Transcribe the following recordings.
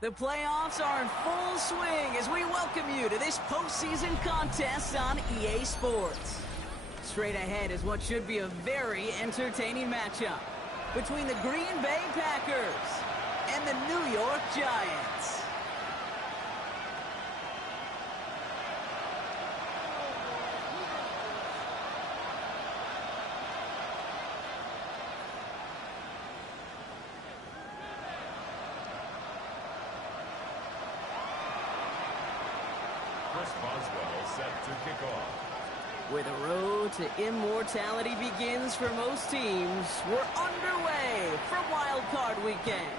The playoffs are in full swing as we welcome you to this postseason contest on EA Sports. Straight ahead is what should be a very entertaining matchup between the Green Bay Packers and the New York Giants. Set to kick off. Where the road to immortality begins for most teams, we're underway for Wild Card Weekend.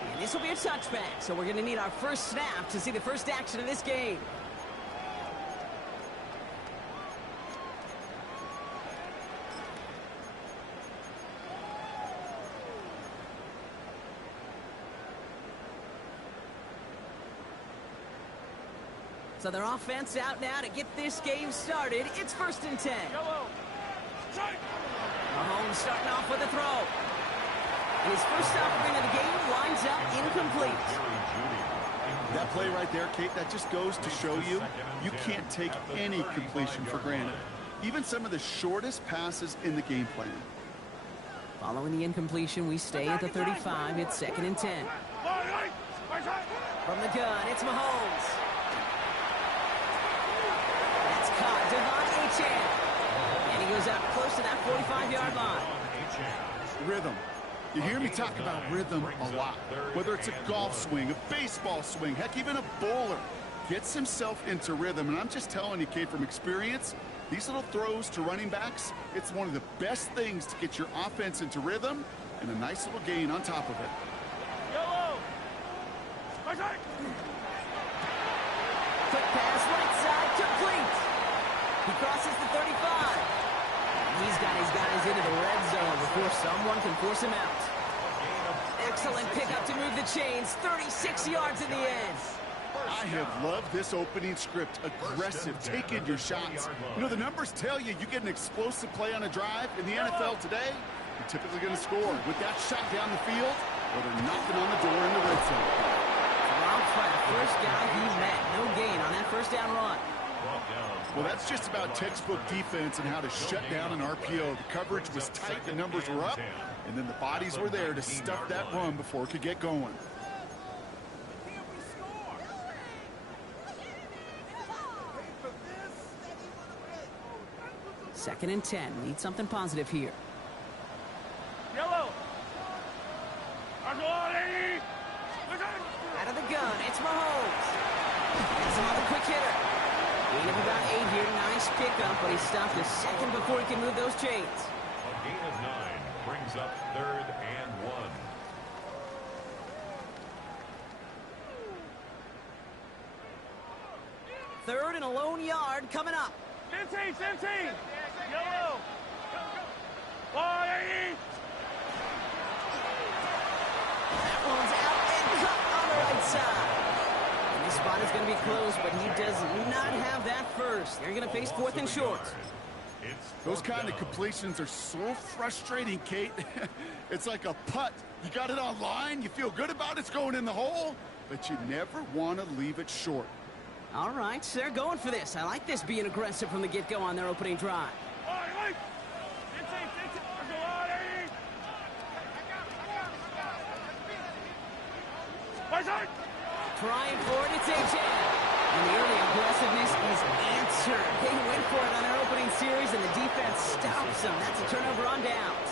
And this will be a touchback, so we're going to need our first snap to see the first action of this game. So their offense out now to get this game started. It's 1st and 10. Mahomes starting off with a throw. His first offering of the game winds up incomplete. That play right there, Kate, that just goes to show you, you can't take any completion for granted. Even some of the shortest passes in the game plan. Following the incompletion, we stay at the 35. It's 2nd and 10. From the gun, it's Mahomes. And he goes out close to that 45-yard line. Rhythm. You hear me talk about rhythm a lot. Whether it's a golf swing, a baseball swing, heck, even a bowler. Gets himself into rhythm. And I'm just telling you, Kate, from experience, these little throws to running backs, it's one of the best things to get your offense into rhythm and a nice little gain on top of it. Quick pass right side, complete. He crosses the 35. He's got his guys into the red zone before someone can force him out. Excellent pickup to move the chains. 36 yards in the end. I have loved this opening script. Aggressive, taking your shots. You know, the numbers tell you you get an explosive play on a drive. In the NFL today, you're typically going to score with that shot down the field or they're knocking on the door in the red zone. Dropped by the first guy he met. No gain on that first down run. Well, that's just about textbook defense and how to shut down an RPO. The coverage was tight, the numbers were up, and then the bodies were there to stuff that run before it could get going. Second and 10. Need something positive here. Yellow. Out of the gun, it's Mahomes. Has him on the quick hitter. Gain of about 8 here. Nice pickup, but he stopped a second before he can move those chains. A gain of 9 brings up 3rd and 1. Third and a lone yard coming up. 15. Yellow. That one's out and cut on the right side. And this spot is going to be close, but he does not have that first. They're going to face 4th and short. Those kind of completions are so frustrating, Kate. It's like a putt. You got it on line, you feel good about it's going in the hole, but you never want to leave it short. All right, they're going for this. I like this being aggressive from the get-go on their opening drive. Trying for it, it's H.M. And the early aggressiveness is answered. They went for it on their opening series, and the defense stops them. That's a turnover on downs.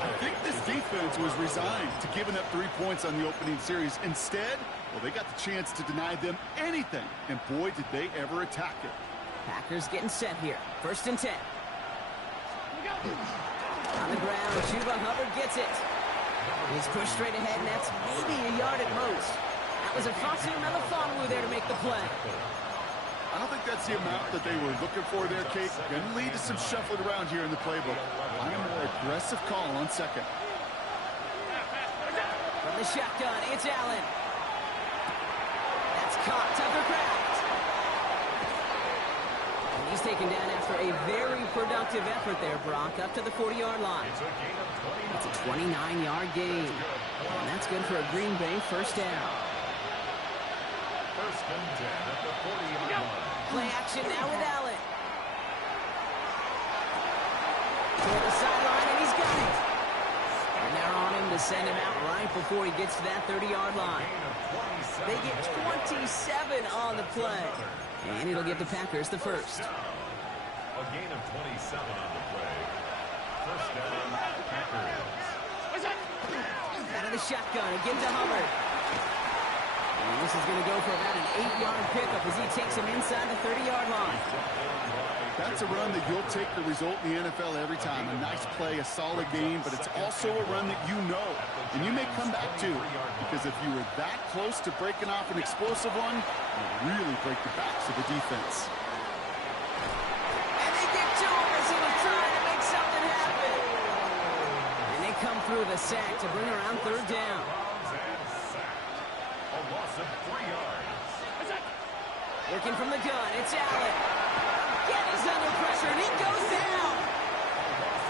I think this defense was resigned to giving up 3 points on the opening series. Instead, well, they got the chance to deny them anything, and boy, did they ever attack it. Packers getting set here. 1st and 10. On the ground, Chuba Hubbard gets it. He's pushed straight ahead, and that's maybe a yard at most. That was a Fasu Melifonwu there to make the play. I don't think that's the amount that they were looking for there, Kate. Going to lead to some shuffling around here in the playbook. On a more aggressive call on second. From the shotgun, it's Allen. That's caught. Tucker Kraft. And He's taken down after a very productive effort there, Brock, up to the 40-yard line. It's a 29-yard gain. And that's good for a Green Bay first down. First and 10 at the 40-yard line. Play action now with Allen. Toward the sideline, and he's got it. And they're on him to send him out right before he gets to that 30-yard line. They get 27 on the play. And it'll give the Packers the first. A gain of 27 on the play. First down, Packers. Out of the shotgun, and give to Hubbard. And this is going to go for about an 8-yard pickup as he takes him inside the 30-yard line. That's a run that you'll take the result in the NFL every time. A nice play, a solid game, but it's also a run that you know and you may come back to, because if you were that close to breaking off an explosive one, you really break the backs of the defense. And they get to him as he was trying to make something happen. And they come through the sack to bring around third down. A loss of 3 yards. Working from the gun, it's Allen. Again, he's under pressure, and he goes down.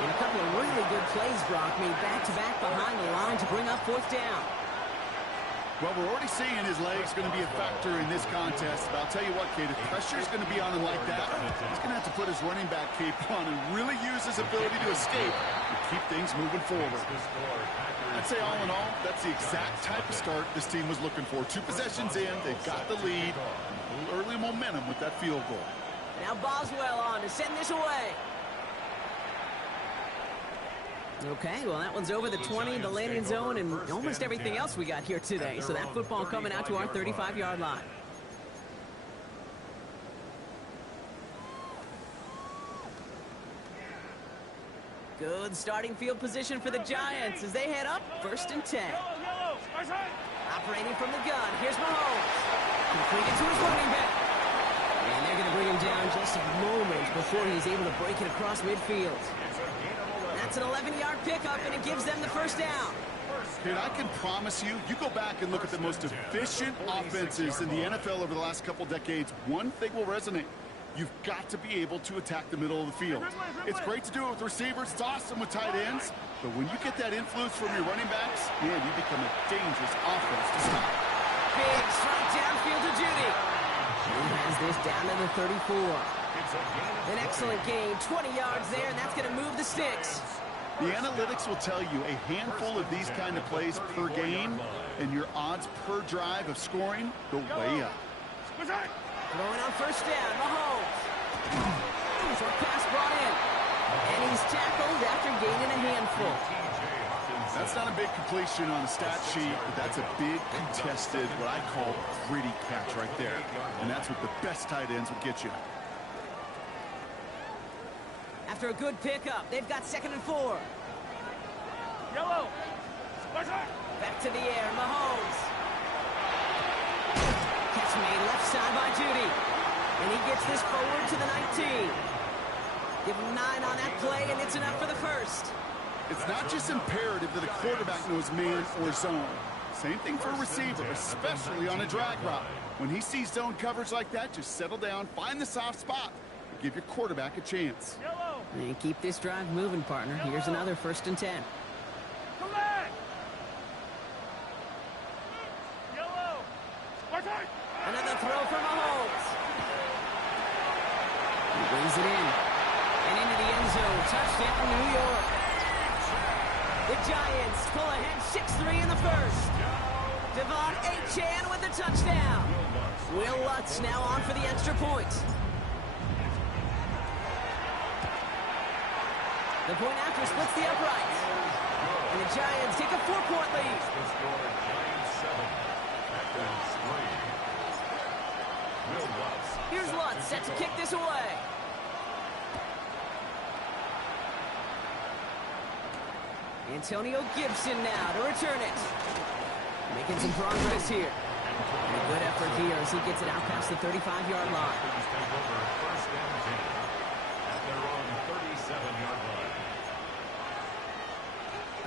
And a couple of really good plays, Brock, made back-to-back behind the line to bring up fourth down. Well, we're already seeing his legs going to be a factor in this contest. But I'll tell you what, Kate, if pressure's going to be on him like that, he's going to have to put his running back cape on and really use his ability to escape and keep things moving forward. I'd say all in all, that's the exact type of start this team was looking for. 2 possessions in, they've got the lead, a little early momentum with that field goal. Now Boswell on to send this away. Okay, well, that one's over the 20, the landing zone, and almost everything else we got here today. So that football coming out to our 35-yard line. Good starting field position for the Giants as they head up first and 10. Operating from the gun, here's Mahomes. Completed to his running back. And they're going to bring him down just a moment before he's able to break it across midfield. That's an 11-yard pickup, and it gives them the first down. Kid, I can promise you, you go back and look at the most efficient offenses in the NFL over the last couple decades, one thing will resonate. You've got to be able to attack the middle of the field. It's great to do it with receivers. It's awesome with tight ends. But when you get that influence from your running backs, man, you become a dangerous offense to stop. Big strike downfield to Judy. He has this down to the 34. An excellent gain, 20 yards there, and that's going to move the sticks. The analytics will tell you a handful of these kind of plays per game, and your odds per drive of scoring go way up. Throwing on first down, Mahomes. Short pass brought in. And he's tackled after gaining a handful. That's not a big completion on a stat sheet, but that's a big contested, what I call gritty catch right there. And that's what the best tight ends will get you. After a good pickup, they've got 2nd and 4. Yellow. Back to the air, Mahomes. Catch made left side by Judy. And he gets this forward to the 19. Give him 9 on that play, and it's enough for the first. It's not just imperative that a quarterback knows man or zone. Same thing for a receiver, especially on a drag route. When he sees zone coverage like that, just settle down, find the soft spot, and give your quarterback a chance. And keep this drive moving, partner. Here's another 1st and 10. Come back. Yellow. Another throw for Mahomes. He brings it in. And into the end zone. Touchdown, New York. The Giants pull ahead 6-3 in the first. Devon Achane with the touchdown. Will Lutz now on for the extra point. The point after splits the upright. And the Giants take a 4-point lead. Here's Lutz set to kick this away. Antonio Gibson now to return it. Making some progress here. And a good effort here as he gets it out past the 35-yard line.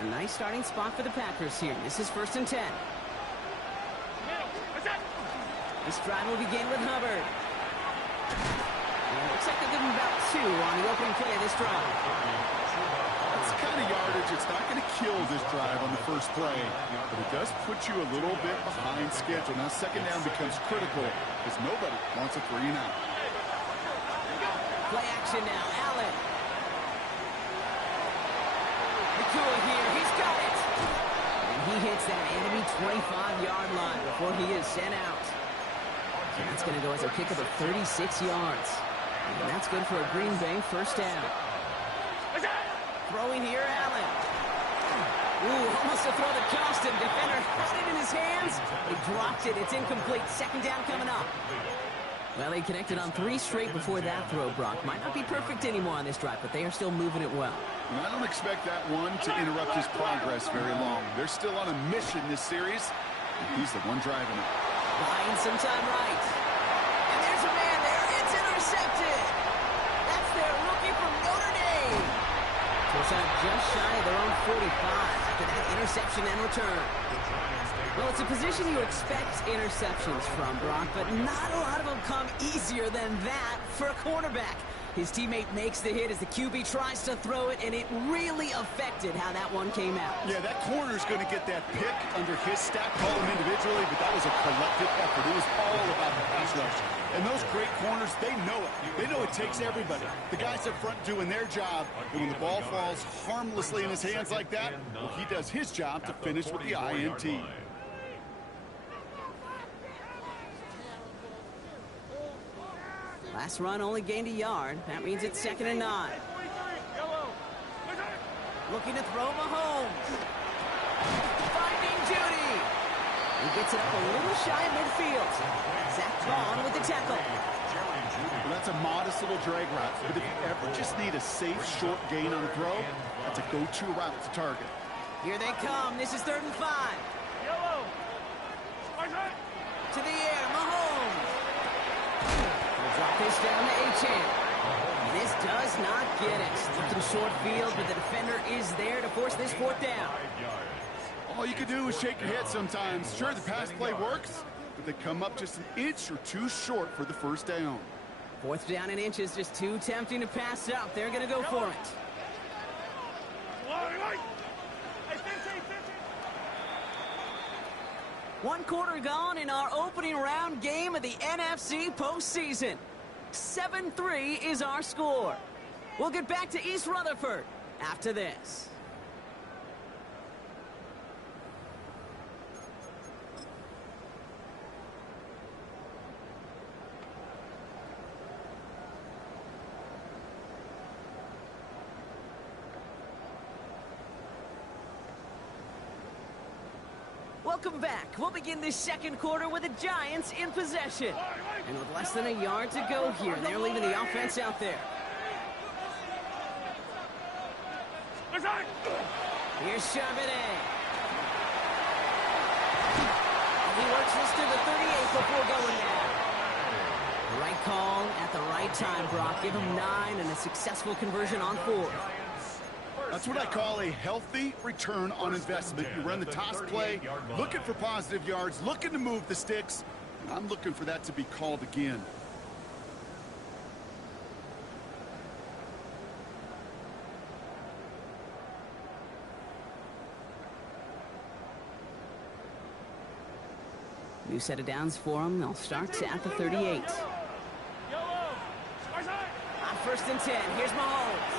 A nice starting spot for the Packers here. This is 1st and 10. This drive will begin with Hubbard. And it looks like they give him 2 on the opening play of this drive. That's the kind of yardage. It's not going to kill this drive on the first play, but it does put you a little bit behind schedule. Now, second down becomes critical because nobody wants a 3-and-out. Play action now. Allen. McCool here. He's got it. And he hits that enemy 25-yard line before he is sent out. And that's going to go as a pickup of 36 yards. And that's good for a Green Bay first down. Throwing here, Allen. Ooh, almost a throw that cost him. Defender had it in his hands. He dropped it. It's incomplete. Second down coming up. Well, he connected on 3 straight before that throw, Brock. Might not be perfect anymore on this drive, but they are still moving it well. And I don't expect that one to interrupt his progress very long. They're still on a mission this series, and he's the one driving it. Buying some time right. And there's a man there. It's intercepted. That's their rookie from Notre Dame. Force out just shy of their own 45 after that interception and return. Well, it's a position you expect interceptions from, Brock, but not a lot of them come easier than that for a cornerback. His teammate makes the hit as the QB tries to throw it, and it really affected how that one came out. Yeah, that corner's going to get that pick under his stack. Call him individually, but that was a collective effort. It was all about the pass rush. And those great corners, they know it. They know it takes everybody. The guys up front doing their job, and when the ball falls harmlessly in his hands like that, well, he does his job to finish with the INT. Last run only gained a yard. That means it's 2nd and 9. Looking to throw Mahomes. Finding Judy. He gets it up a little shy of midfield. Zach Vaughn with the tackle. Well, that's a modest little drag route, but if you ever just need a safe, short gain on a throw, that's a go-to route to target. Here they come. This is 3rd and 5. To the air, Mahomes. Drop this down to Achane. This does not get it. Looking short field, but the defender is there to force this 4th down. All you can do is shake your head sometimes. Sure, the pass play works, but they come up just an inch or two short for the first down. 4th down in inches, just too tempting to pass up. They're going to go for it. One quarter gone in our opening round game of the NFC postseason. 7-3 is our score. We'll get back to East Rutherford after this. Welcome back. We'll begin this second quarter with the Giants in possession. And with less than a yard to go here, they're leaving the offense out there. Here's Charbonnet. He works this to the 38 before going down. The right call at the right time, Brock. Give him 9 and a successful conversion on 4. That's what I call a healthy return on investment. You run the toss play, looking for positive yards, looking to move the sticks. And I'm looking for that to be called again. New set of downs for them. They'll start at the 38. On 1st and 10, here's Mahomes.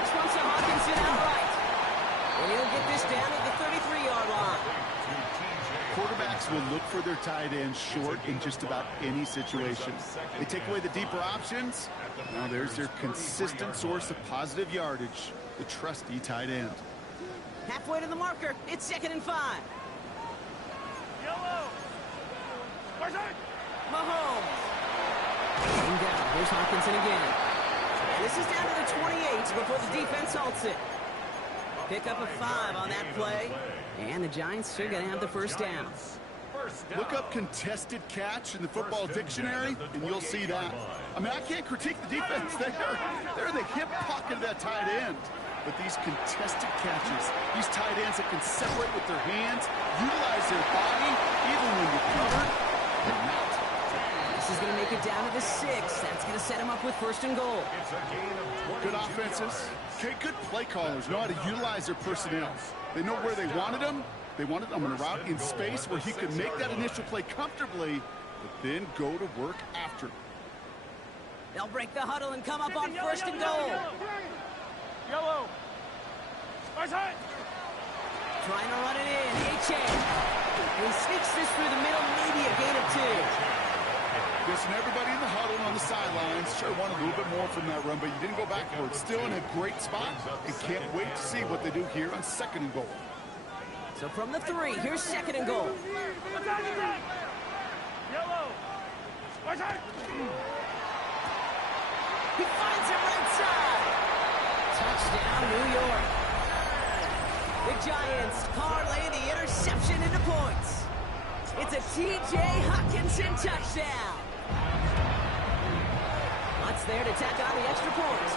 This one's to Hawkinson outright. And he'll get this down at the 33-yard line. Quarterbacks will look for their tight ends short in just about any situation. They take away the deeper options. Now there's their consistent source of positive yardage, the trusty tight end. Halfway to the marker. It's 2nd and 5. Mahomes. Getting down. Here's Hawkinson again. And this is down to the 28 before the defense halts it. Pick up a 5 on that play. And the Giants are going to have the first down. Look up contested catch in the football dictionary, and you'll see that. I mean, I can't critique the defense there. They're in the hip pocket of that tight end. But these contested catches, these tight ends that can separate with their hands, utilize their body, even when you're covered, they're not. The This is going to make it down to the 6. That's going to set him up with first and goal. It's a gain of 22 Good offenses. Okay, good play callers know how to utilize their personnel. They know where they wanted him. They wanted him on a route in space where he could make that initial play comfortably, but then go to work after. They'll break the huddle and come up on first and goal. Yellow. Right side. Trying to run it in. H.A. He sneaks this through the middle, maybe a gain of 2. Listen, everybody in the huddle and on the sidelines sure want a little bit more from that run, but you didn't go backwards. Still in a great spot, and can't wait to see what they do here on second and goal. So from the 3, here's second and goal. Attack. Yellow. Right side. He finds him right side. Touchdown, New York. The Giants parlay the interception into points. It's a T.J. Hockenson touchdown. Lutz there to tack on the extra point.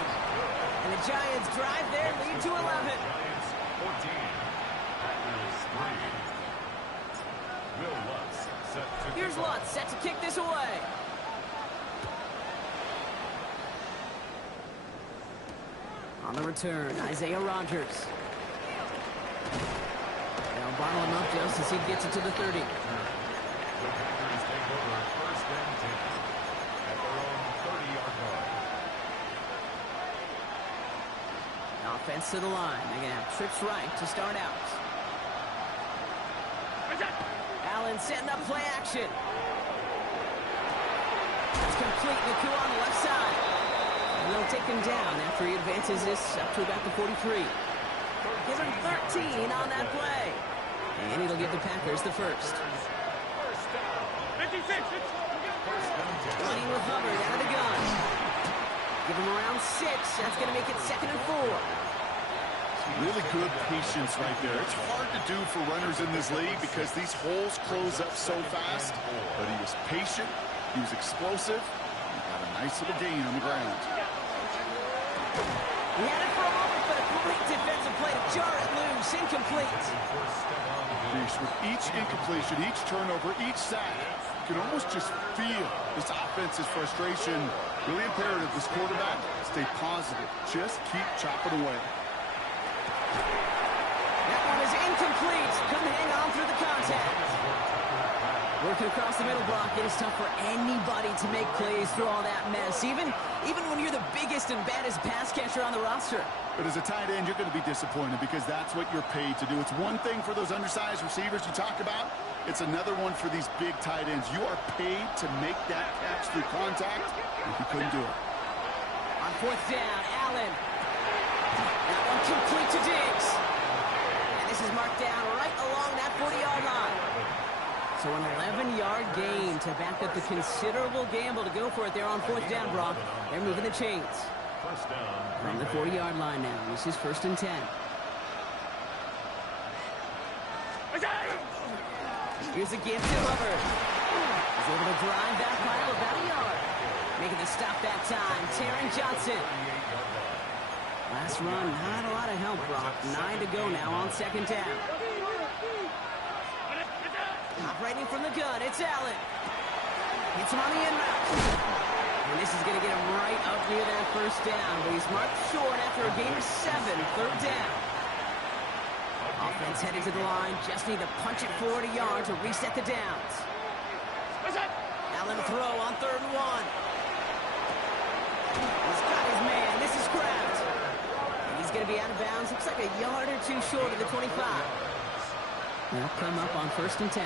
And the Giants drive their lead to 11. Giants 14. Packers 3. Will Lutz set to Here's kick off. Lutz set to kick this away. On the return, Isaiah Rodgers. They'll bottle him up just as he gets it to the 30. The Packers take over first and 10 at their own 30-yard line. Offense to the line. They're going to have trips right to start out. Allen setting up play action. It's complete. Naku on the left side. And they'll take him down after he advances this up to about the 43. Give him 13 on that play. And it'll give the Packers the first. 56. Running with Hubbard out of the gun. Give him around 6. That's going to make it second and 4. Really good patience right there. It's hard to do for runners in this league because these holes close up so fast. But he was patient. He was explosive. He got a nice little gain on the ground. He had it for a moment, but a great defensive play to jar it loose. Incomplete. With each incompletion, each turnover, each sack, you can almost just feel this offense's frustration. Really imperative, this quarterback, stay positive. Just keep chopping away. That one is incomplete. Couldn't hang on through the contact. Working across the middle block, it is tough for anybody to make plays through all that mess, even when you're the biggest and baddest pass catcher on the roster. But as a tight end, you're going to be disappointed because that's what you're paid to do. It's one thing for those undersized receivers you talk about. It's another one for these big tight ends. You are paid to make that catch through contact, and you couldn't do it. On fourth down, Allen. That one complete to Diggs. And this is marked down right along that 40-yard line. So an 11-yard gain to back up the considerable gamble to go for it there on fourth down, Brock. They're moving the chains. First down. From the 40-yard line now. This is first and 10. Here's a gift to Hubbard. He's able to drive that pile about a yard. Making the stop that time, Taron Johnson. Last run, not a lot of help, Brock. 9 to go now on second down. Operating from the gun, it's Allen. Hits him on the in route. And this is going to get him right up near that first down, but he's marked short after a gain of 7, third down. Offense headed to the line, just need to punch it forward a yard to reset the downs. Allen throw on 3rd and 1. He's got his man, this is Kraft. And he's going to be out of bounds, looks like a yard or 2 short of the 25. They'll come up on first and 10.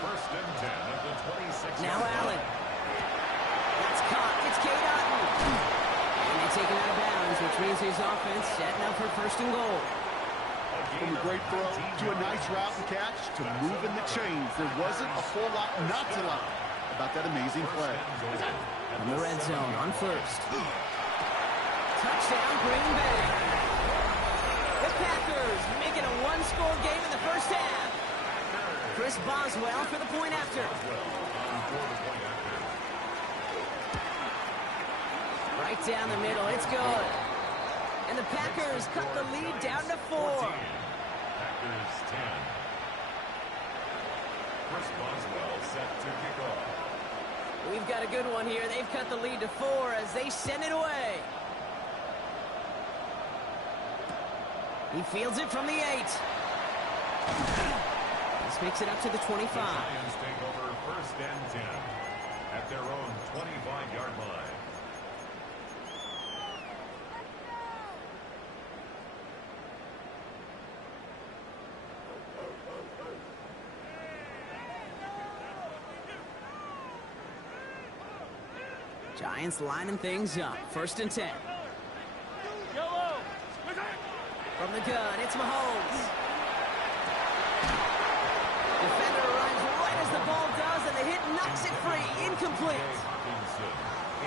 First and 10 at the 26. Now Allen. That's caught. It's Cade Otton. And they take him out of bounds, which means his offense setting up for first and goal. From a great throw to a nice route and catch to moving the chains. There wasn't a whole lot not to like about that amazing play. From the red zone on first. Touchdown, Green Bay. The Packers making a one-score game in the first half. Chris Boswell for the point after. Right down the middle, it's good. And the Packers cut the lead down to 4. Packers 10. Chris Boswell set to kick off. We've got a good one here. They've cut the lead to 4 as they send it away. He fields it from the 8. This makes it up to the 25. The Giants take over 1st and 10 at their own 25-yard line. Giants lining things up. 1st and 10. Yellow. From the gun, it's Mahomes. Defender arrives right as the ball does, and the hit knocks it free. Incomplete.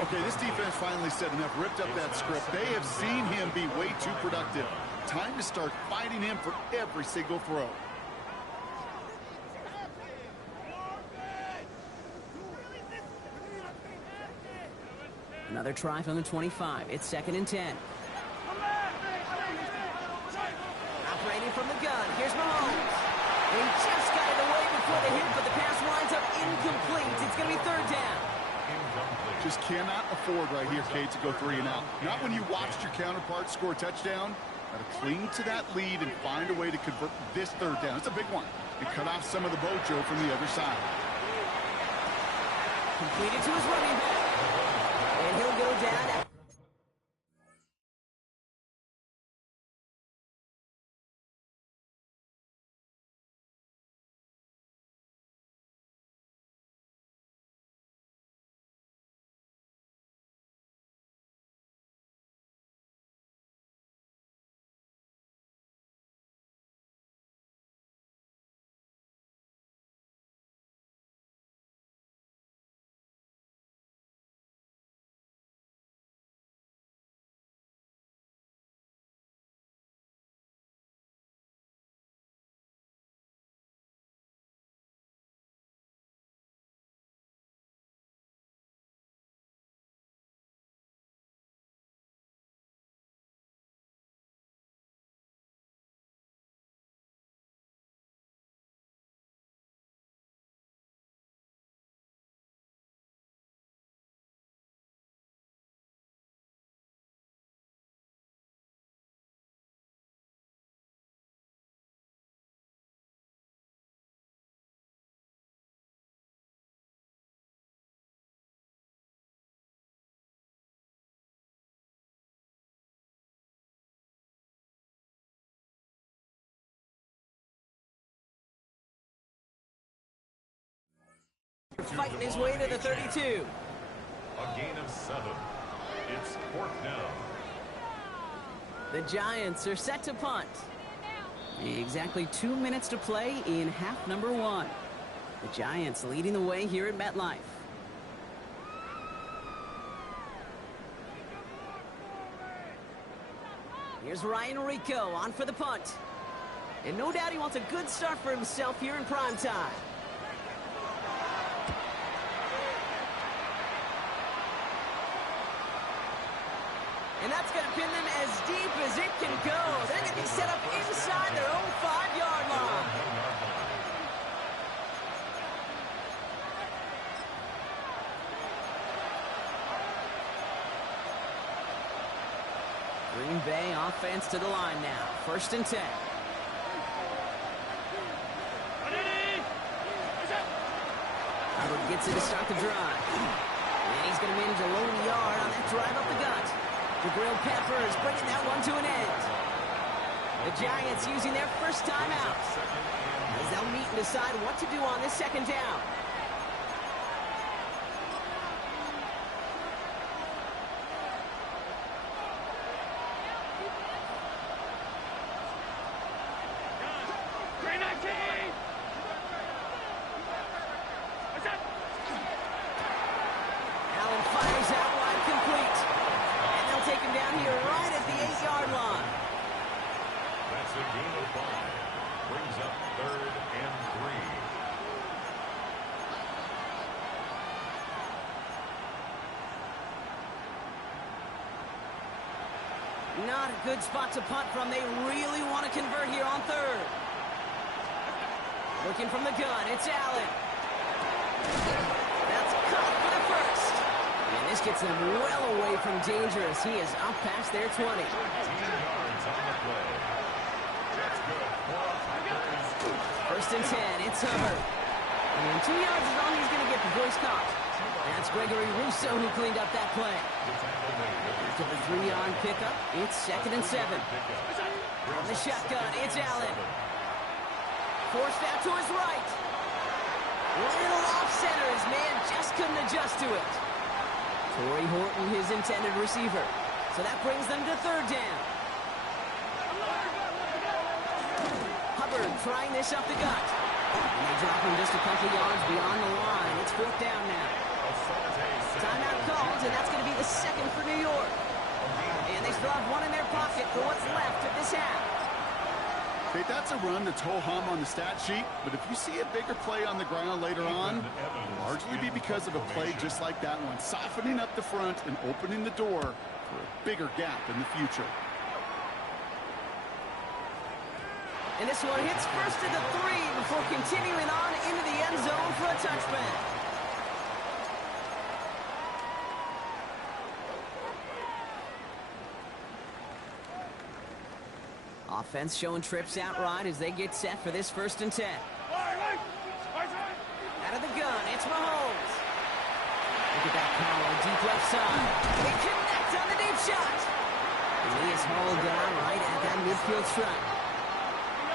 Okay, this defense finally said enough, ripped up that script. They have seen him be way too productive. Time to start fighting him for every single throw. Another try from the 25. It's 2nd and 10. Operating from the gun. Here's Mahomes. And he just got it away before the hit, but the pass winds up incomplete. It's going to be 3rd down. Just cannot afford right here, Kate, to go 3 and out. Not when you watched your counterpart score a touchdown. Got to cling to that lead and find a way to convert this 3rd down. It's a big one. And cut off some of the mojo from the other side. Completed to his running back. And he'll go down. Fighting his way to the 32. A gain of 7. It's 4th down. The Giants are set to punt. Exactly 2 minutes to play in half number 1. The Giants leading the way here at MetLife. Here's Ryan Rico on for the punt. And no doubt he wants a good start for himself here in prime time. And that's going to pin them as deep as it can go. They're going to be set up inside their own 5-yard line. Green Bay offense to the line now. 1st and 10. Howard gets it to start the drive. And he's going to manage a lone yard on that drive up the gut. The Grilled Peppers bringing that one to an end. The Giants using their first timeout as they'll meet and decide what to do on this 2nd down. Allen fires out wide complete. And they'll take him down here right at the 8-yard line. That's a gain of 5. Brings up 3rd and 3. Not a good spot to punt from. They really want to convert here on 3rd. Looking from the gun, it's Allen. That's caught for the first. And this gets them well away from danger as he is up past their 20. 15 yards on the play. That's good. First and 10, it's Hubbard. And 2 yards is all he's going to get before he's caught. That's Gregory Rousseau who cleaned up that play. After the 3-yard pickup, it's 2nd and 7. On the shotgun, it's Allen. Forced out to his right. Little off-center. His man just couldn't adjust to it. Torrey Horton, his intended receiver. So that brings them to 3rd down. Hubbard trying this up the gut. And they drop him just a couple yards beyond the line. It's 4th down now. Timeout called, and that's going to be the 2nd for New York. And they still have 1 in their pocket for what's left of this half. Okay, that's a run that's ho-hum on the stat sheet, but if you see a bigger play on the ground later on, it'll largely be because of a play just like that one, softening up the front and opening the door for a bigger gap in the future. And this one hits first to the 3 before continuing on into the end zone for a touchback. Offense showing trips outright as they get set for this 1st and 10. Out of the gun, it's Mahomes. Look at that power, deep left side. They connect on the deep shot. And he is hauled down right at that midfield stripe.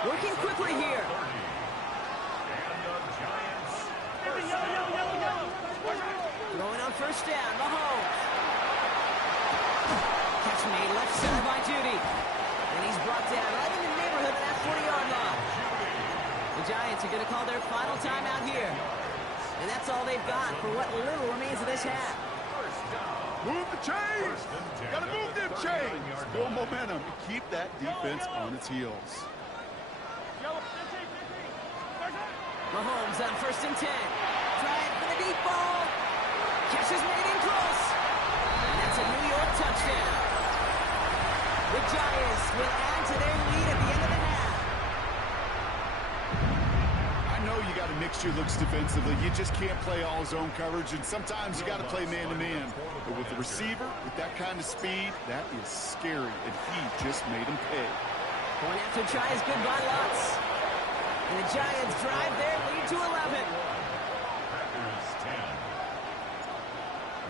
Working quickly here. Throwing on 1st down, Mahomes. Catch made left side by Judy. And he's brought down right in the neighborhood of that 40-yard line. The Giants are going to call their final timeout here. And that's all they've got for what little remains of this half. Move the chains! Gotta move them chains! Build momentum and keep that defense on its heels. Mahomes on 1st and 10. Trying for the deep ball. Catch is made in close. And that's a New York touchdown. The Giants will add to their lead at the end of the half. I know you got to mix your looks defensively. You just can't play all zone coverage, and sometimes you got to play man-to-man. But with the receiver, with that kind of speed, that is scary, and he just made him pay. Going after try is good by Lutz. And the Giants drive their lead to 11. Packers 10.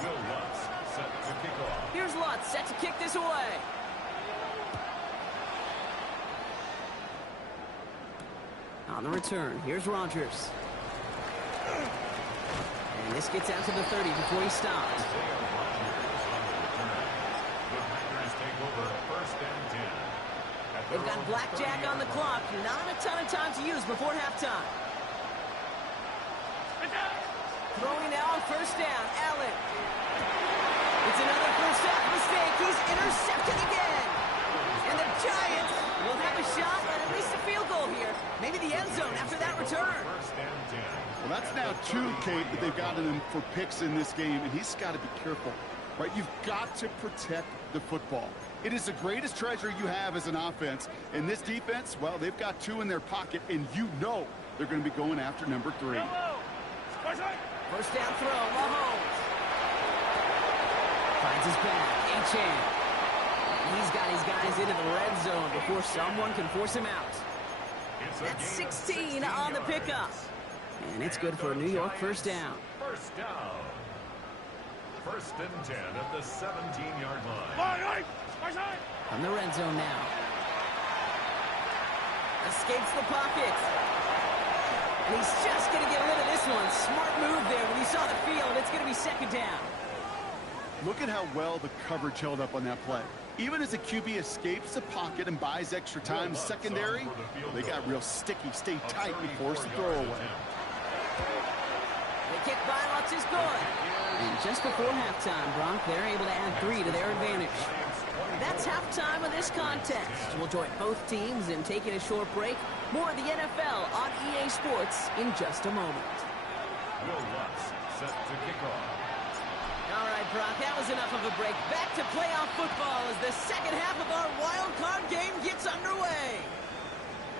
Will Lutz set to kick off. Here's Lutz set to kick this away. On the return, here's Rodgers. And this gets out to the 30 before he stops. They've got blackjack on the clock. Not a ton of time to use before halftime. Throwing now on 1st down, Allen. It's another first half mistake. He's intercepted again. And the Giants will have a shot at least a field goal here. Maybe the end zone after that return. Well, that's now 2, Kate, that they've gotten him for picks in this game, and he's got to be careful, right? You've got to protect the football. It is the greatest treasure you have as an offense. And this defense, well, they've got 2 in their pocket, and you know they're going to be going after number 3. First down throw, Mahomes. Finds his back, A-Chan. He's got his guys into the red zone before someone can force him out. That's 16 on the pickup. And it's good for a New York first down. First down. 1st and 10 at the 17-yard line. From the red zone now. Escapes the pocket. And he's just going to get rid of this one. Smart move there when he saw the field. It's going to be 2nd down. Look at how well the coverage held up on that play. Even as the QB escapes the pocket and buys extra time, secondary, they got real sticky. Stay tight and force the throwaway. The kick by Lutz is good. And just before halftime, Brock, they're able to add 3 to their advantage. That's halftime of this contest. We'll join both teams in taking a short break. More of the NFL on EA Sports in just a moment. Will Lutz set to kick off. All right, Brock, that was enough of a break. Back to playoff football as the second half of our wild card game gets underway.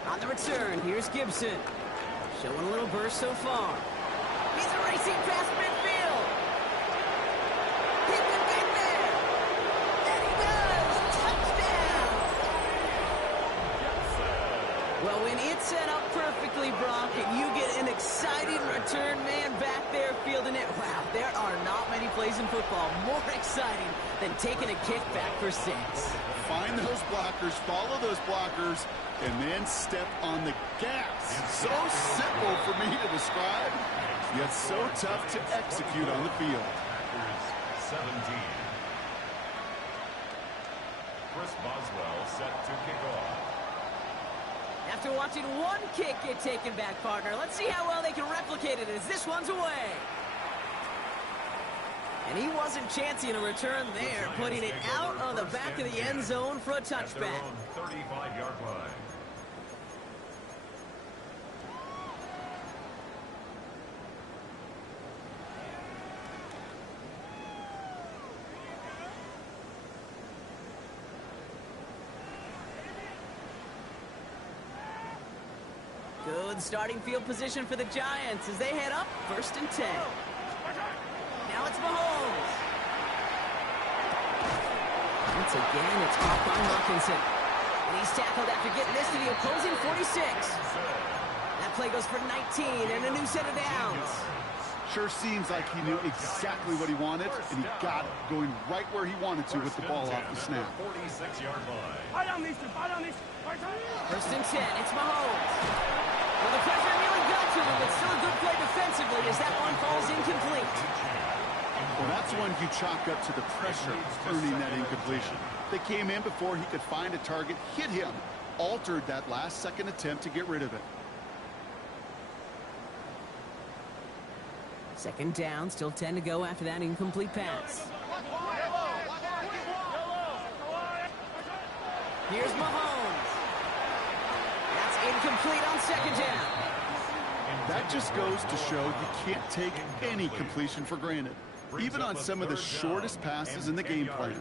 On the return, here's Gibson. Showing a little burst so far. He's racing past midfield. He can get there. And he does. Touchdown. Well, when it's set up perfectly, Brock, and you get an exciting return man back there fielding it, wow, there are not many plays in football more exciting than taking a kick back for 6. Find those blockers, follow those blockers, and then step on the gas. So simple for me to describe, yet so tough to execute on the field. 17. Chris Boswell set to kick off. After watching one kick get taken back, partner, let's see how well they can replicate it as this one's away. And he wasn't chancing a return there, putting it out on the back of the end zone for a touchback. 35-yard line. Good starting field position for the Giants as they head up 1st and 10. Now it's Mahomes. Once again, it's caught by Hawkinson. And he's tackled after getting this to the opposing 46. That play goes for 19 and a new set of downs. Sure seems like he knew exactly what he wanted, and he got it, going right where he wanted to with the ball off the snap. 46-yard line. 1st and 10, it's Mahomes. Well, the pressure nearly got to him, but still a good play defensively as that one falls incomplete. Well, that's one you chalk up to the pressure earning that incompletion. They came in before he could find a target, hit him, altered that last-second attempt to get rid of it. 2nd down, still 10 to go after that incomplete pass. Here's Mahomes. That's incomplete on 2nd down. That just goes to show you can't take any completion for granted, even on some of the shortest passes in the game plan.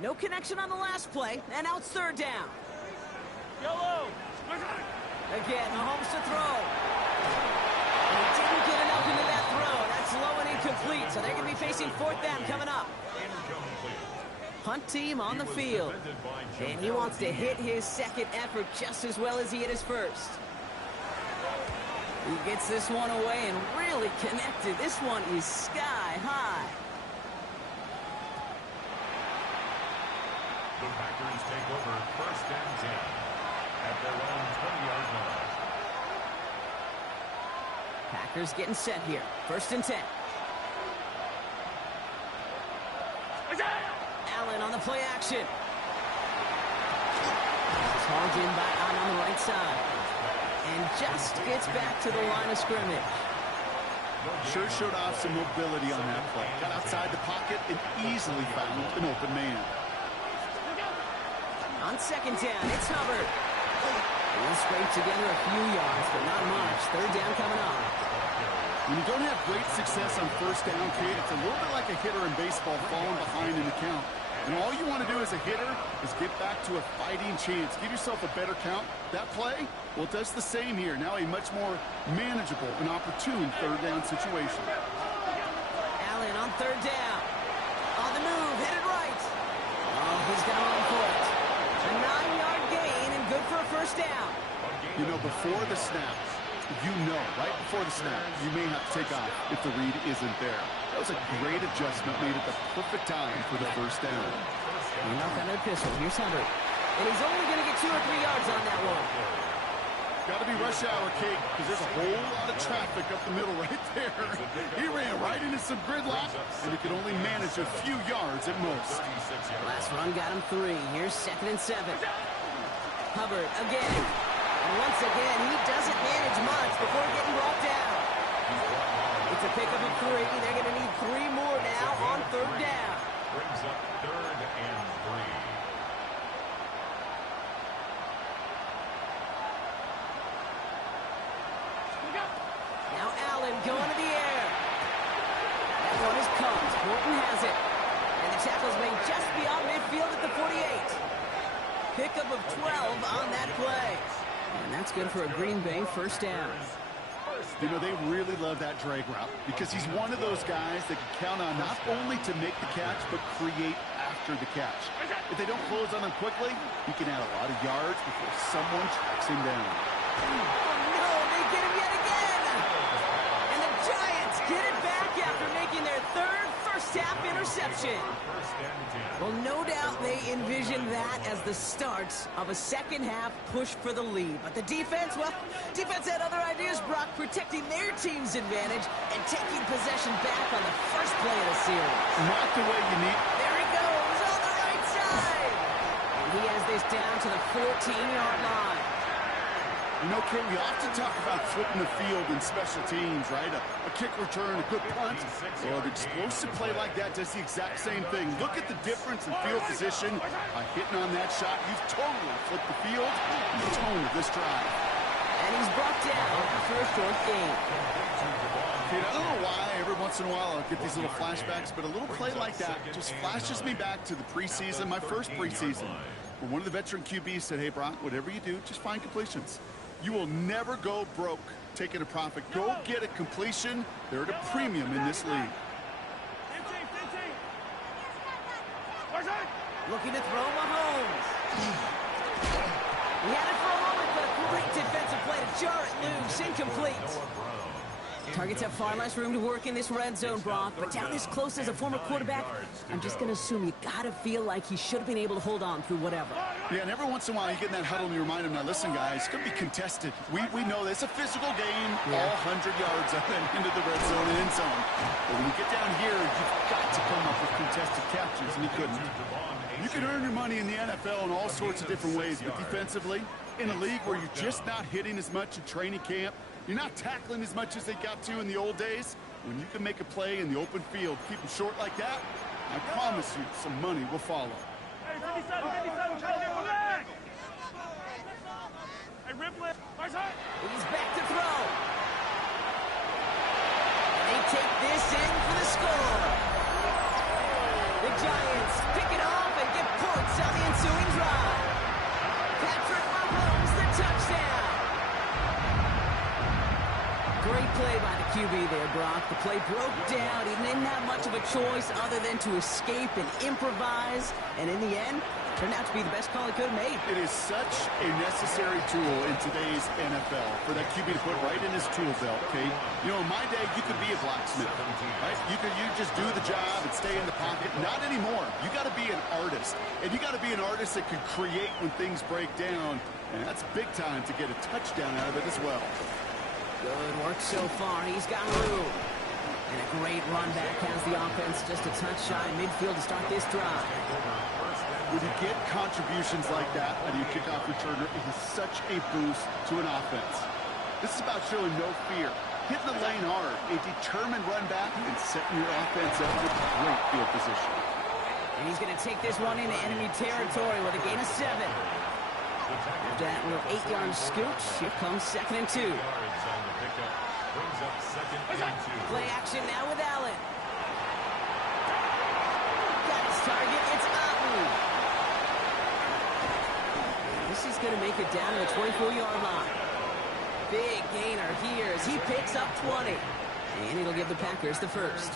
No connection on the last play, and now it's 3rd down. Again, Mahomes to throw. And he didn't get enough into that throw. That's low and incomplete, so they're going to be facing 4th down coming up. Punt team on the field. And he wants to hit his 2nd effort just as well as he hit his 1st. He gets this one away and really connected. This one is sky high. The Packers take over 1st and 10 at their own 20-yard line. Packers getting set here. 1st and 10. Allen on the play action. He's hauled in by Allen on the right side. And just gets back to the line of scrimmage. Sure showed off some mobility on that play. Got outside the pocket and easily found an open man. On 2nd down, it's Hubbard. He'll scrape together a few yards, but not much. 3rd down coming up. When you don't have great success on 1st down, Kate, it's a little bit like a hitter in baseball falling behind in the count. And all you want to do as a hitter is get back to a fighting chance. Give yourself a better count. That play, well, it does the same here. Now a much more manageable and opportune 3rd down situation. Allen on 3rd down. On the move, headed right. Oh, he's going to run for it. A 9-yard gain and good for a 1st down. You know, before the snap, you know, right before the snap, you may have to take off if the read isn't there. That was a great adjustment made at the perfect time for the 1st down. You knock on the pistol. Here's Hubbard. And he's only going to get 2 or 3 yards on that one. Got to be rush hour, Kate, because there's a whole lot of traffic up the middle right there. He ran right into some gridlock, and he could only manage a few yards at most. Last run got him 3. Here's 2nd and 7. Hubbard again. And once again, he doesn't manage much before getting brought down. It's a pickup of 3. They're going to need 3 more now on 3rd down. Brings up 3rd and 3. Now Allen going to the air. That one is tackle's made just beyond midfield at the 48. Pickup of 12 on that play. And that's good for a Green Bay first down. You know, they really love that drag route because he's one of those guys that can count on not only to make the catch, but create after the catch. If they don't close on him quickly, he can add a lot of yards before someone tracks him down. Oh, no, they get him yet again. And the Giants get it back after making their third first-half interception. Well, no doubt they envision that as the start of a second-half push for the lead. But the defense, well, defense had other ideas, Brock, protecting their team's advantage and taking possession back on the first play of the series. Not the way you need. There he goes on the right side. And he has this down to the 14-yard line. You know, Ken, we often talk about flipping the field in special teams, right? A kick return, a good punt. Well, an explosive play like that does the exact same thing. Look at the difference in field position. By hitting on that shot, you've totally flipped the field and the tone of this drive. And he's brought down for a short gain. Kid, I don't know why every once in a while I'll get these little flashbacks, but a little play like that just flashes me back to the preseason, my first preseason, where one of the veteran QBs said, hey, Brock, whatever you do, just find completions. You will never go broke taking a profit. Go get a completion. They're at a premium in this league. Looking to throw Mahomes. He had it for a moment, but a great defensive play to jar it loose. Incomplete. Targets have far less room to work in this red zone, Brock, but down this close as a former quarterback, I'm just going to assume you got to feel like he should have been able to hold on through whatever. Yeah, and every once in a while you get in that huddle and you remind him, now listen, guys, it's going to be contested. We know this. It's a physical game, all 100 yards up and into the red zone and end zone. But when you get down here, you've got to come up with contested captures, and he couldn't. You can earn your money in the NFL in all sorts of different ways, but defensively, in a league where you're just not hitting as much in training camp, you're not tackling as much as they got to in the old days, when you can make a play in the open field, keep them short like that, I promise you some money will follow. Hey, 57, try to get one back. Hey, Ripley, He's back to throw. They take this in for the score. The Giants pick it off and get points on the ensuing drive. Patrick Mahomes, the touchdown. Great play by the QB there, Brock. The play broke down. He didn't have much of a choice other than to escape and improvise. And in the end, turned out to be the best call he could have made. It is such a necessary tool in today's NFL for that QB to put right in his tool belt, okay? You know, in my day, you could be a blacksmith, right? You just do the job and stay in the pocket. Not anymore. You got to be an artist. And you got to be an artist that can create when things break down. And that's big time to get a touchdown out of it as well. Good work so far. He's got room. And a great run back has the offense just a touch shy midfield to start this drive. When you get contributions like that out of your kickoff returner, it is such a boost to an offense. This is about showing no fear, hitting the lane hard, a determined run back, and setting your offense up with great field position. And he's going to take this one into enemy territory with a gain of 7. After that little 8-yard scooch, here comes 2nd and 2. Play action now with Allen. Got his target. It's Abu. This is going to make it down to the 24-yard line. Big gainer here as he picks up 20. And it'll give the Packers the first.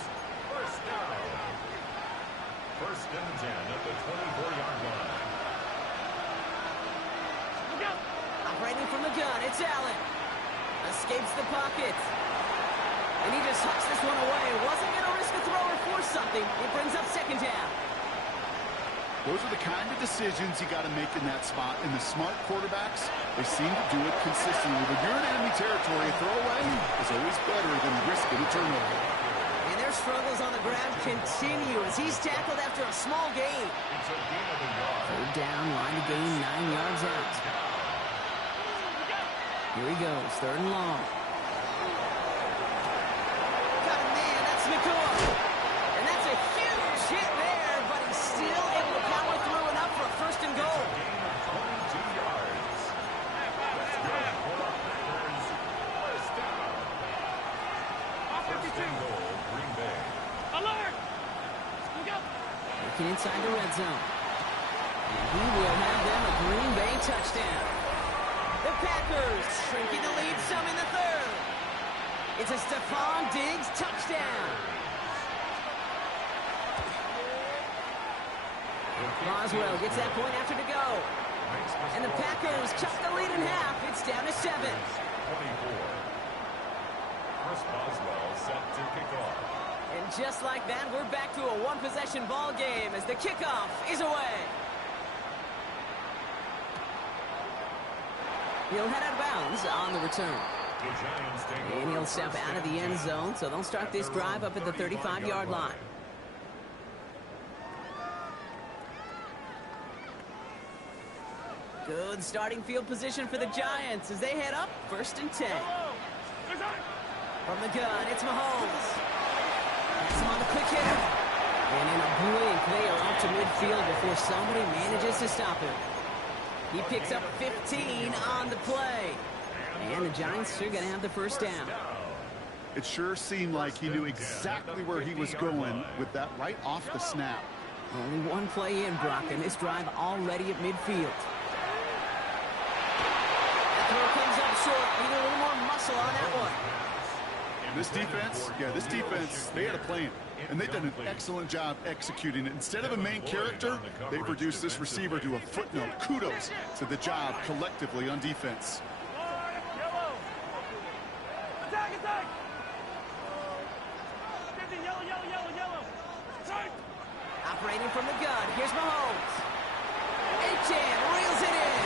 First and 10 at the 24-yard line. Operating from the gun, it's Allen. Escapes the pocket. And he just hucks this one away. Wasn't going to risk a throw or force something. It brings up 2nd down. Those are the kind of decisions you got to make in that spot. And the smart quarterbacks, they seem to do it consistently. When you're in enemy territory, a throwaway is always better than risking a turnover. And their struggles on the ground continue as he's tackled after a small gain. Third down, line to gain 9 yards out. Here he goes, 3rd and long. Got a man, that's McCoy. And that's a huge hit there, but he's still able to power through enough for a 1st and goal. Working inside the red zone. And he will have them a Green Bay touchdown. The Packers shrinking the lead some in the third. It's a Stephon Diggs touchdown. Boswell gets that point after to go. And the Packers cut the lead in half. It's down to 7. 24. Chris Boswell set to kick off. And just like that, we're back to a one-possession ball game as the kickoff is away. He'll head out of bounds on the return. And he'll step out of the end zone, so they'll start this drive up at the 35-yard line. Good starting field position for the Giants as they head up 1st and 10. From the gun, it's Mahomes. That's him on the quick hitter. And in a blink, they are off to midfield before somebody manages to stop him. He picks up 15 on the play. And the Giants are going to have the first down. It sure seemed like he knew exactly where he was going with that right off the snap. Only one play in, Brock, and this drive already at midfield. That throw comes up short. Need a little more muscle on that one. This defense, they had a plan, and they've done an excellent job executing it. Instead of a main character, they've reduced this receiver to a footnote. Kudos to the job collectively on defense. Operating from the gun, here's Mahomes. Achan reels it in.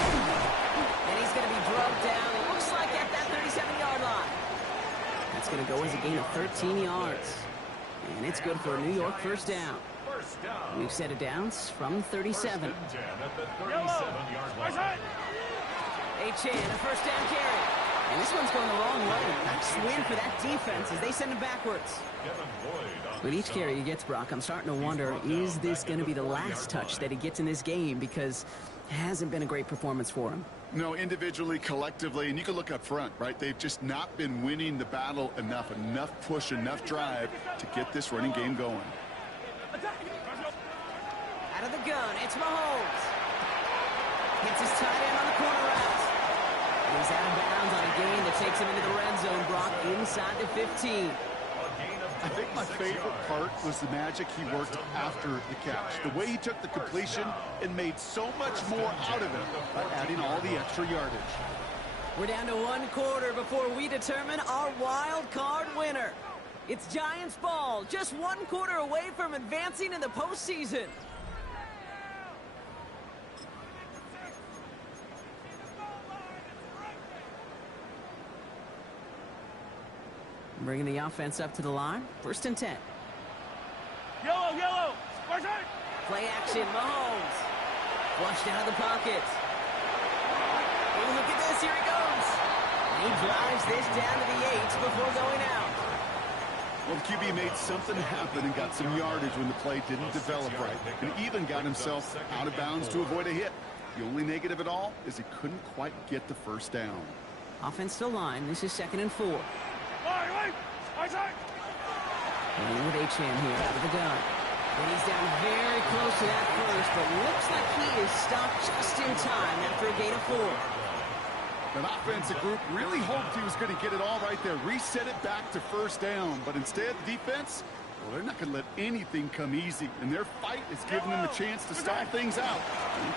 And he's going to be drugged down, it looks like at that 37-yard line. That's going to go as a gain of 13 yards. And it's good for a New York first down. We've set it down from 37. Achan, a first down carry. And this one's going the wrong way. Nice win for that defense as they send him backwards. With each carry he gets, Brock, I'm starting to wonder, is this going to be the last touch that he gets in this game? Because it hasn't been a great performance for him. No, individually, collectively, and you can look up front, right? They've just not been winning the battle enough push, enough drive to get this running game going. Out of the gun, it's Mahomes. Gets his tight end on the corner route. He's out of bounds on a gain that takes him into the red zone, Brock, inside the 15. I think my favorite part was the magic he worked after the catch. The way he took the completion and made so much more out of it by adding all the extra yardage. We're down to 1 quarter before we determine our wild card winner. It's Giants ball, just 1 quarter away from advancing in the postseason. Bringing the offense up to the line. 1st and 10. Yellow. Play action, Mahomes. Flushed out of the pocket. Oh, look at this, here he goes. And he drives this down to the 8 before going out. Well, the QB made something happen and got some yardage when the play didn't develop right. And even got himself out of bounds to avoid a hit. The only negative at all is he couldn't quite get the first down. Offense still line. This is 2nd and 4. And with Achan here out of the gun. And he's down very close to that first, but looks like he is stopped just in time after a gain of 4. That offensive group really hoped he was going to get it all right there, reset it back to first down. But instead, the defense, well, they're not going to let anything come easy. And their fight is giving them a chance to start things out.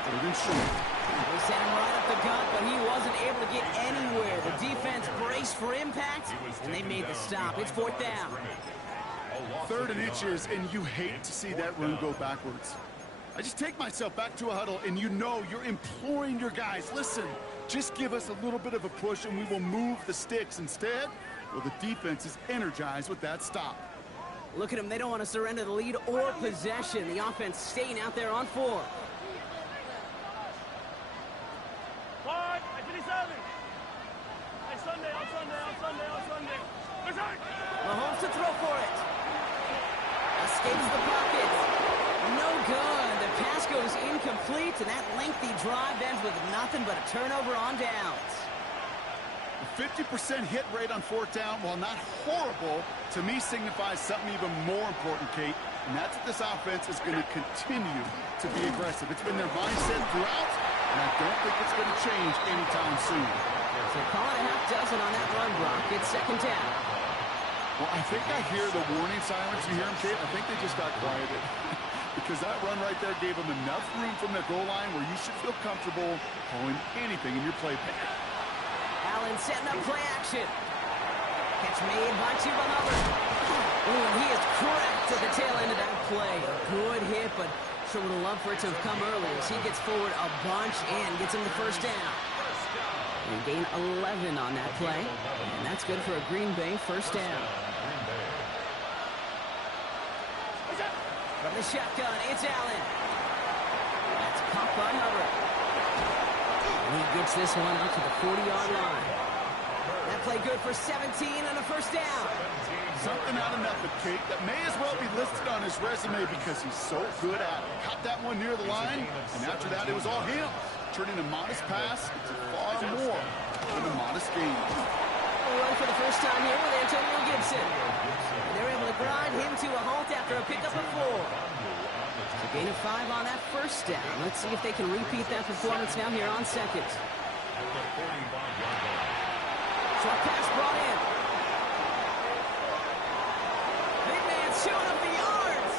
3rd and short. They sent him right up the gut, but he wasn't able to get anywhere. The defense braced for impact, and they made the stop. It's 4th down. 3rd and inches, and you hate to see that run go backwards. I just take myself back to a huddle, and you know you're imploring your guys, listen, just give us a little bit of a push, and we will move the sticks. Instead, well, the defense is energized with that stop. Look at them. They don't want to surrender the lead or possession. The offense staying out there on 4. Mahomes to throw for it. Escapes the pocket. No good. The pass goes incomplete, and that lengthy drive ends with nothing but a turnover on downs. The 50% hit rate on fourth down, while not horrible, to me signifies something even more important, Kate, and that's that this offense is going to continue to be aggressive. It's been their mindset throughout, and I don't think it's going to change anytime soon. So call it a half dozen on that run block. It's second down. Well, I think I hear the warning sirens. You hear them, Kate? I think they just got quieted. Because that run right there gave them enough room from their goal line where you should feel comfortable calling anything in your playbook. Allen setting up play action. Catch made by Chuba Hubbard. Ooh, and he is cracked at the tail end of that play. A good hit, but sure would have loved for it to have come earlier as he gets forward a bunch and gets him the first down. And gain 11 on that play, and that's good for a Green Bay first down. From the shotgun, it's Allen. That's caught by Hubbard. And he gets this one out to the 40-yard line. That play good for 17 and a first down. Something out of nothing, Kate, that may as well be listed on his resume because he's so good at it. Caught that one near the line, and after that it was all him. Turning a modest pass into far more than a modest gain. A run for the first time here with Antonio Gibson. And they're able to grind him to a halt after a pickup of 4. So gain of 5 on that first down. Let's see if they can repeat that performance now here on second. Short pass brought in. Big man showing up the yards.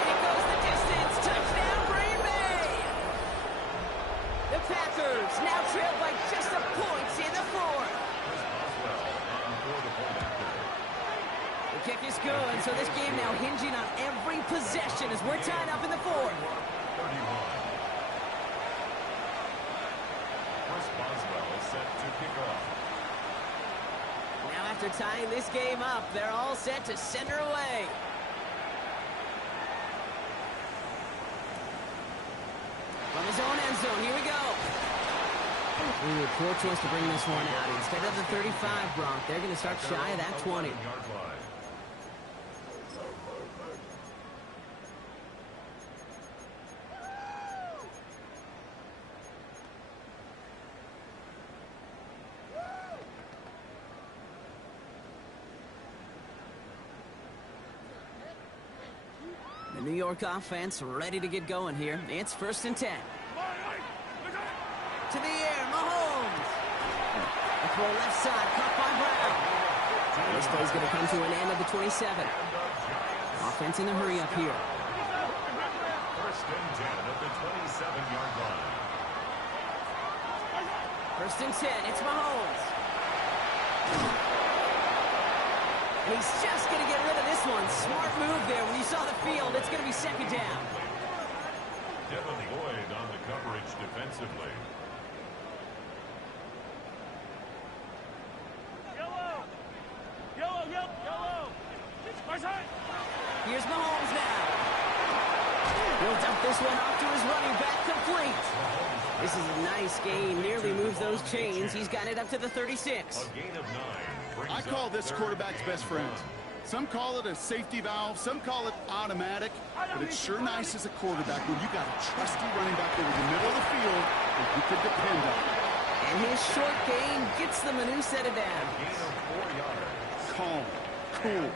And it goes the distance. Touchdown, Green Bay. The Packers now trail by just a point in the 4th. The kick is good, so this game now hinging on every possession as we're tied up in the 4th. Now after tying this game up, they're all set to send her away. From his own end zone, here we go. Ooh, poor choice to bring this one out. Instead of the 35, Bronk, they're going to start shy of that 20. The New York offense ready to get going here. It's 1st and 10. To the air, Mahomes. A throw left side, caught by Brown. This play's going to come to an end of the 27. Offense in a hurry up here. 1st and 10 at the 27-yard line. 1st and 10, it's Mahomes. And he's just going to get rid of this one. Smart move there. When you saw the field, it's going to be second down. Devin Lloyd on the coverage defensively. Here's Mahomes now. He'll dump this one off to his running back, complete. This is a nice gain. Nearly moves those chains. He's got it up to the 36. A gain of 9. I call this quarterback's best friend. Some call it a safety valve, some call it automatic, but it's sure nice as a quarterback when you got a trusty running back over the middle of the field that you could depend on. And his short gain gets them a new set of downs. Gain of 4 yards. Calm, cool,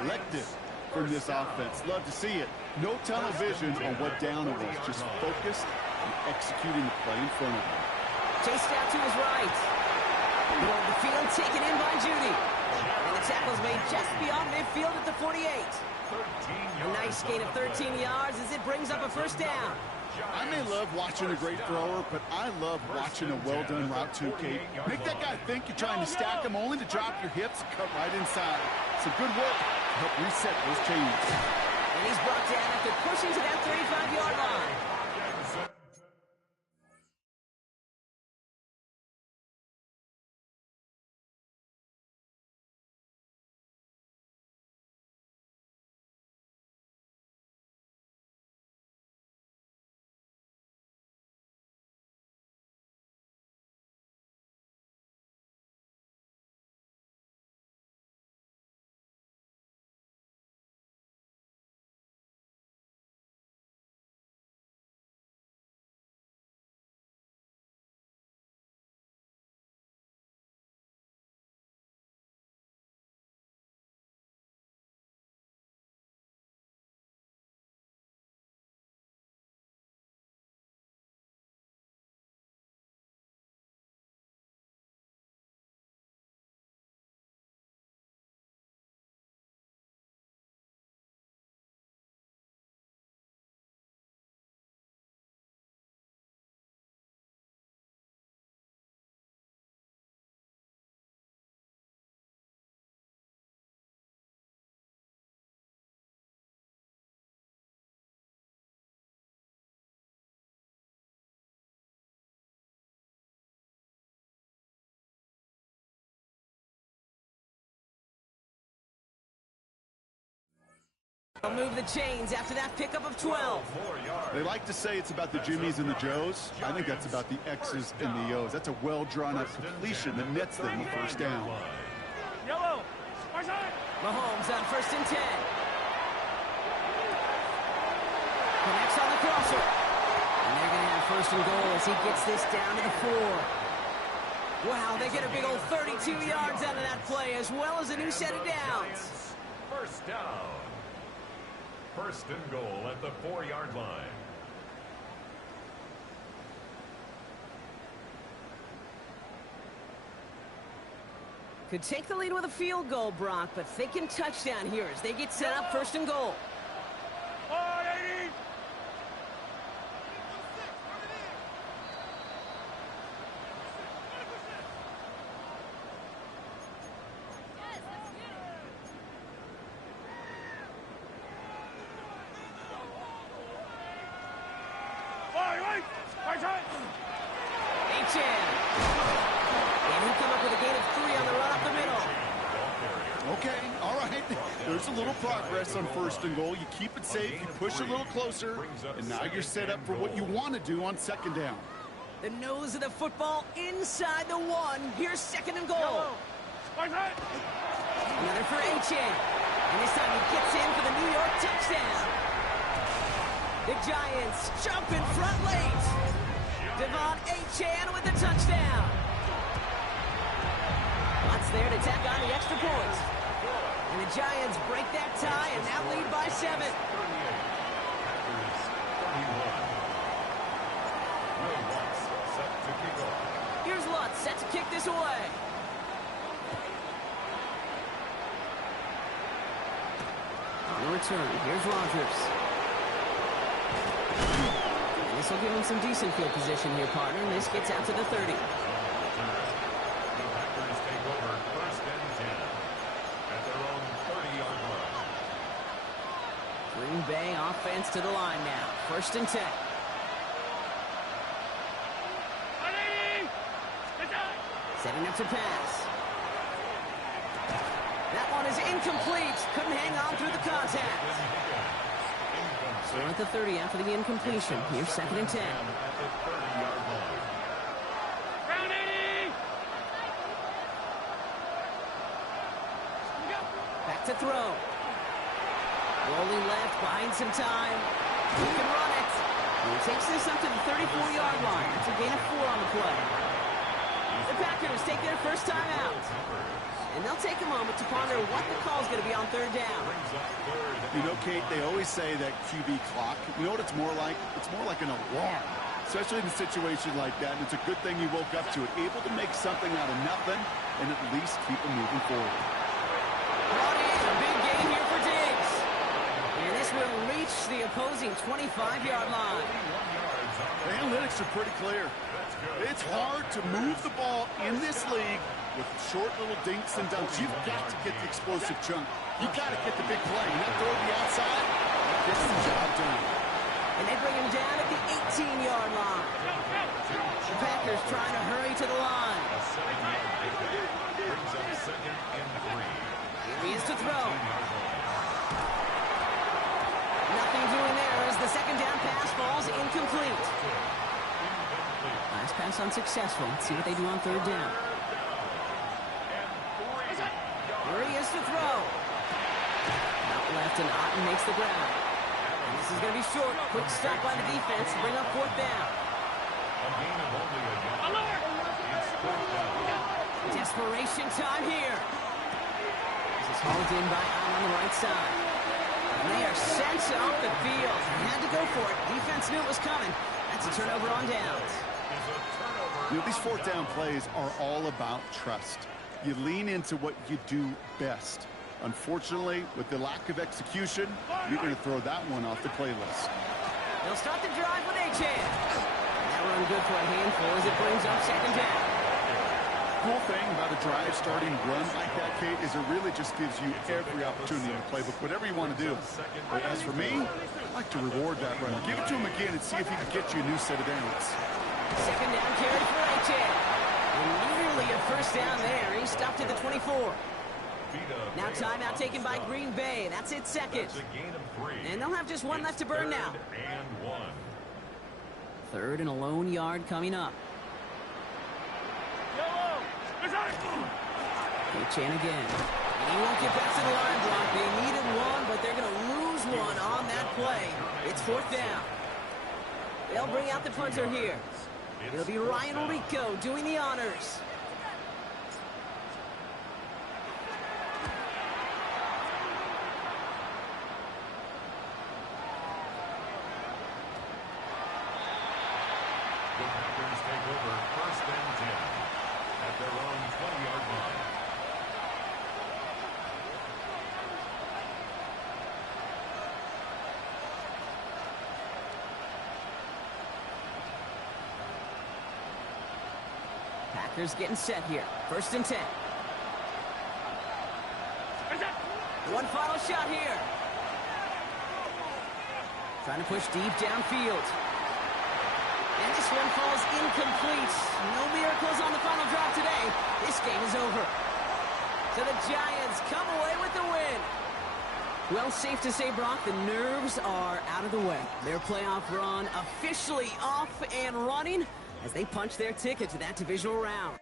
collected from this offense. Love to see it. No tunnel vision on what down it was. Just focused on executing the play in front of him. Chased out to his right. Middle of the field, taken in by Judy. And the tackle's made just beyond midfield at the 48. A nice gain of 13 yards as it brings up a first down. I may love watching a great thrower, but I love watching a well-done route too, Kate. Make that guy think you're trying to stack him only to drop your hips and cut right inside. Some good work to help reset those chains. And he's brought down after pushing to that 35-yard line. They'll move the chains after that pickup of 12. They like to say it's about the Jimmies and the Joes. I think that's about the X's and the O's. That's a well-drawn-up completion that nets them a first down. Yellow. Mahomes on 1st and 10. Connects on the crosser. And they're going to have 1st and goal as he gets this down to the 4. Wow, they get a big old 32 yards out of that play as well as a new set of downs. First down. 1st and goal at the 4-yard line. Could take the lead with a field goal, Brock, but thinking touchdown here as they get set up 1st and goal. There's a little progress on 1st and goal. You keep it safe, you push a little closer, and now you're set up for what you want to do on 2nd down. The nose of the football inside the 1. Here's 2nd and goal. Another for Achane. And this time he gets in for the New York touchdown. The Giants jump in front late. Devon Achane with the touchdown. Lots there to tack on the extra points. And the Giants break that tie and now lead by 7. Here's Lutz set to kick this away. On the return, here's Rodgers. And this will give him some decent field position here, partner. And this gets out to the 30. Green Bay offense to the line now. 1st and 10. Setting up to pass. That one is incomplete. Couldn't hang on through the contact. So we're at the 30 after the incompletion. Here's 2nd and 10. Back to throw. Rolling left, buying some time. He can run it. And he takes this up to the 34-yard line. That's a gain of 4 on the play. The Packers take their first time out. And they'll take a moment to ponder what the call is going to be on 3rd down. You know, Kate, they always say that QB clock. You know what it's more like? It's more like an alarm. Especially in a situation like that. And it's a good thing you woke up to it. Able to make something out of nothing and at least keep them moving forward. Brought in a big gain here for Diggs. And this will reach the opposing 25-yard line. The analytics are pretty clear. It's hard to move the ball in this league with short little dinks and dunks. You've got to get the explosive chunk. You've got to get the big play. You have to throw the outside. Gets the job done. And they bring him down at the 18-yard line. The Packers trying to hurry to the line. Here he is to throw. Nothing doing there as the 2nd down pass falls incomplete. Last pass unsuccessful. Let's see what they do on 3rd down. Here he is to throw. Out left and Otten makes the grab. And this is going to be short. Quick stop by the defense to bring up 4th down. Desperation time here. This is hauled in by Otten on the right side. And they are sent off the field. They had to go for it. Defense knew it was coming. That's a turnover on downs. You know, these 4th down plays are all about trust. You lean into what you do best. Unfortunately, with the lack of execution, you're going to throw that one off the playlist. They'll start the drive with Achane. That run good for a handful as it brings up 2nd down. Cool thing about a drive starting run like that, Kate, is it really just gives you every opportunity in the playbook, whatever you want to do. But as for me, I like to reward that run. Give it to him again and see if he can get you a new set of downs. 2nd down carry for Achane. And nearly a first down there. He stopped at the 24. Now timeout taken by Green Bay. That's its second. That's a gain of 3. And they'll have just one left to burn now. 3rd and 1. 3rd and a lone yard coming up. Chan again. He won't get back to the line block. They needed one, but they're going to lose one on that play. It's 4th down. They'll bring out the punter here. It'll be Ryan Rico doing the honors. The Packers take over 1st and 10 at their own 20-yard line. Packers getting set here. 1st and 10. One final shot here. Trying to push deep downfield. And this one falls incomplete. No miracles on the final drive today. This game is over. So the Giants come away with the win. Well, safe to say, Brock, the nerves are out of the way. Their playoff run officially off and running as they punch their ticket to that divisional round.